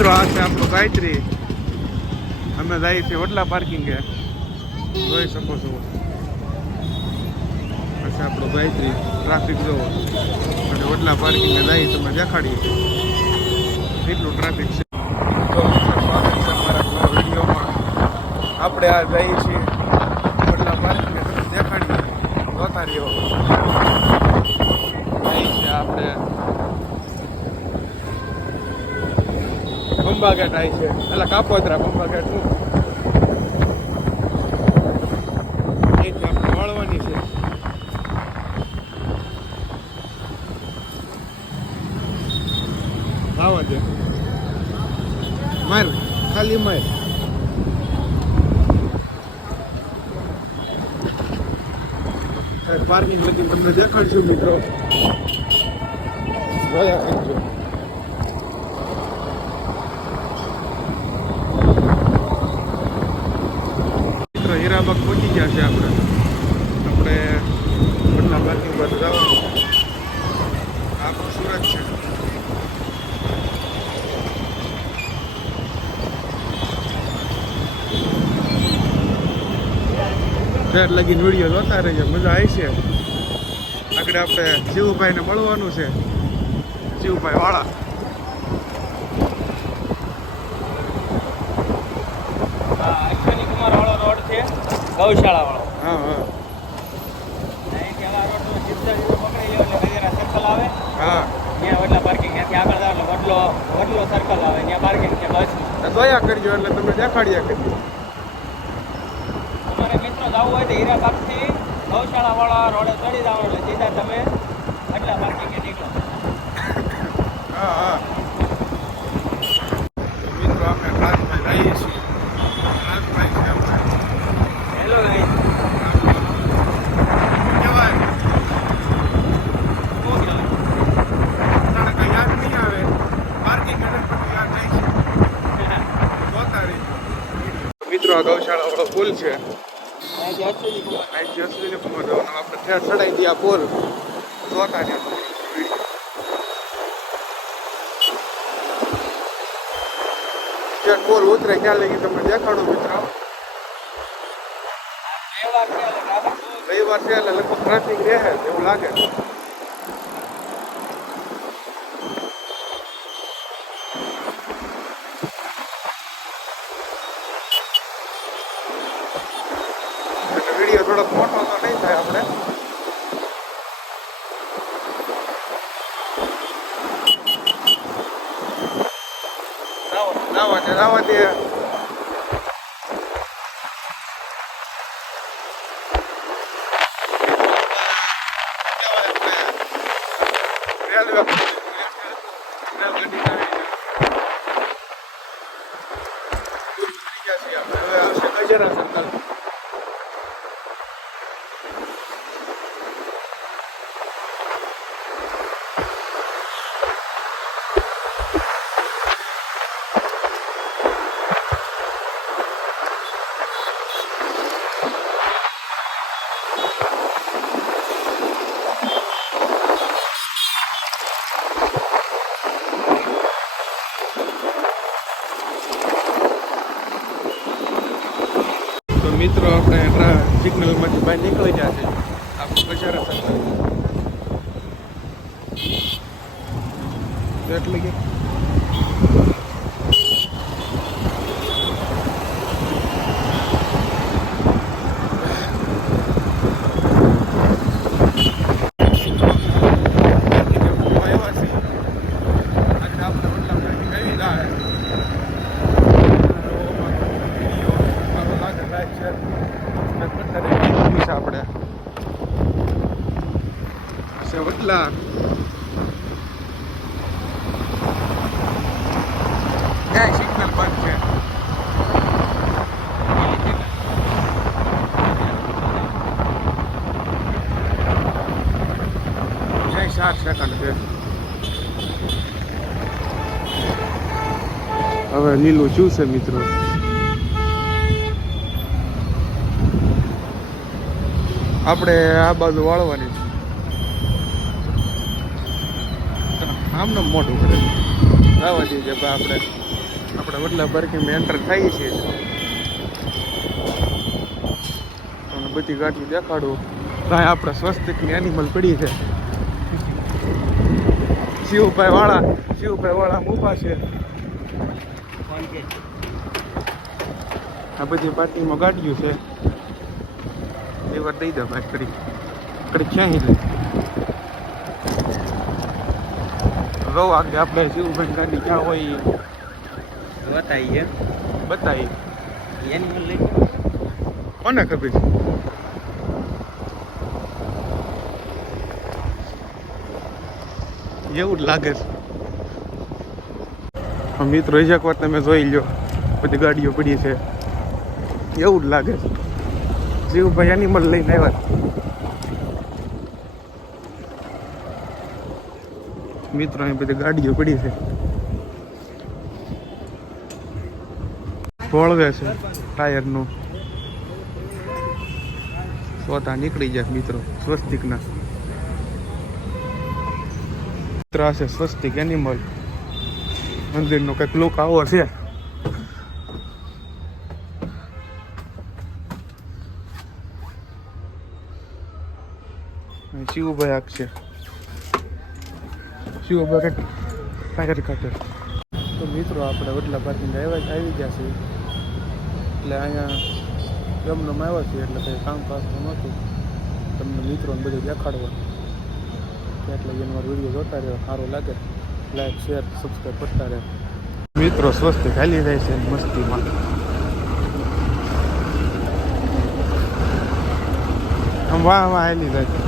મિત્રો આ છે આપણું ગાયત્રી. અમે જઈએ છીએ વડલા પાર્કિંગે, જોઈ શકો છો. આ છે આપણું ગાયત્રી. ટ્રાફિક જોવો અને વડલા પાર્કિંગે જઈએ તમે દેખાડીએ કેટલું ટ્રાફિક છે. તો સ્વાગત છે અમારા નવા વિડીયોમાં. આપણે આ જઈએ છીએ વડલા પાર્કિંગે, તમે દેખાડીએ જોતા રહ્યો. જઈએ છીએ આપણે બંબા ગેટ આવી છે, એટલે કાપોદ્રા બંબા ગેટ નું આપણે વાળવાની છે. આવા દે માર ખાલી માર. પાર્કિંગ લગી તમને દેખાડશું મિત્રો, જોયા કરજો. હીરાબાગ પહોંચી ગયા છે આપણે વડલા પાર્કિંગ પર જવાનું. આપણું સુરત છે. ટ્રેન લગીને વિડીયો જોતા રહેજો, મજા આવી છે. આગળ આપણે શિવભાઈને મળવાનું છે, શિવભાઈ વાળા. ગૌશાળા વાળો. હા હા સર્કલ આવે. હા ત્યાં વડલા પાર્કિંગ, ત્યાંથી આગળ જાવ એટલે વડલો સર્કલ આવે, ત્યાં પાર્કિંગ છે બસ. જોયા કરજો એટલે તમે દેખાડ્યા કરજો. તમારે મિત્રો જવું હોય તો હીરાબાગથી ગૌશાળા વાળા રોડે ચડી જાવ એટલે સીધા તમે વડલા પાર્કિંગે નીકળો. હા હા મિત્રો આપણે રાજભાઈ રહીએ છીએ. રાજભાઈ છે આપણે. Hello guys. મિત્રો આ ગૌશાળા વાળો પુલ છે. અહીંથી અશ્વિની કુમાર જવાનું. આપણે ત્યાં ચડાઈ દઈએ પુલ, જોતા ત્યાં પુલ ઉતરે ક્યાં લગી તમને દેખાડું મિત્રો. રવિવાર છે એટલે લગભગ ટ્રાફિક રહે એવું લાગે. વિડીયો થોડોક મોટો તો નહીં થાય આપણે. નાવા દે. ગજરા સર્કલ. મિત્રો આપણે સિગ્નલ માંથી બહાર નીકળી ગયા છે. આપણું કચારા સર્કલ એટલે કે આપણે વડલા ક્યાંય સિગ્નલ બંધ છે. ક્યાંય 4 સેકન્ડ છે. હવે લીલું શું છે મિત્રો. આપણે આ બાજુ વાળવાની છે. આમને મોટું કરે જવા દઈએ આપણે આપણે વડલા પાર્કિંગમાં એન્ટર થઈએ છીએ અને બધી ગાડીઓ દેખાડું. ત્યાં આપણે સ્વસ્તિકની એનિમલ પડી છે. શિવભાઈ વાળા ઊભા છે. આ બધી પાર્કિંગમાં ગાડીઓ છે. એ વાર દઈ દો ભાઈ કરી ક્યાં લે રહો આગળ આપણે શિવભાઈ ગાડી ક્યાં હોય બતાવી કોને ખબર છે. એવું જ લાગે છે મિત્રો. એક વાર તમે જોઈ લો બધી ગાડીઓ પડી છે. એવું જ લાગે છે શિવભાઈ એનિમલ લઈને આવ્યા. મિત્રો અહીં બધી ગાડીઓ પડી છે. વળવે છે ટાયરનું. સ્વતા નીકળી જાય મિત્રો સ્વસ્તિકના. મિત્ર છે સ્વસ્તિક એનિમલ મંદિરનો કંઈક લુક આવો છે. શિવભાઈ આખશે શિવભાઈ કંઈક ટાયર કાઢે. તો મિત્રો આપણે વડલા પાર્કિંગ આવી ગયા છે. એટલે અહીંયા ગમનમાં આવ્યા છીએ એટલે કંઈ કામ પાસનું નહોતું. તમને મિત્રોને બધું દેખાડવા એટલે એનો વિડીયો જોતા રહ્યો. સારું લાગે લાઈક શેર સબસ્ક્રાઈબ કરતા રહે. મિત્રો સ્વસ્તિક હાલી જાય છે મસ્તીમાં. વાહ હાલી જાય છે.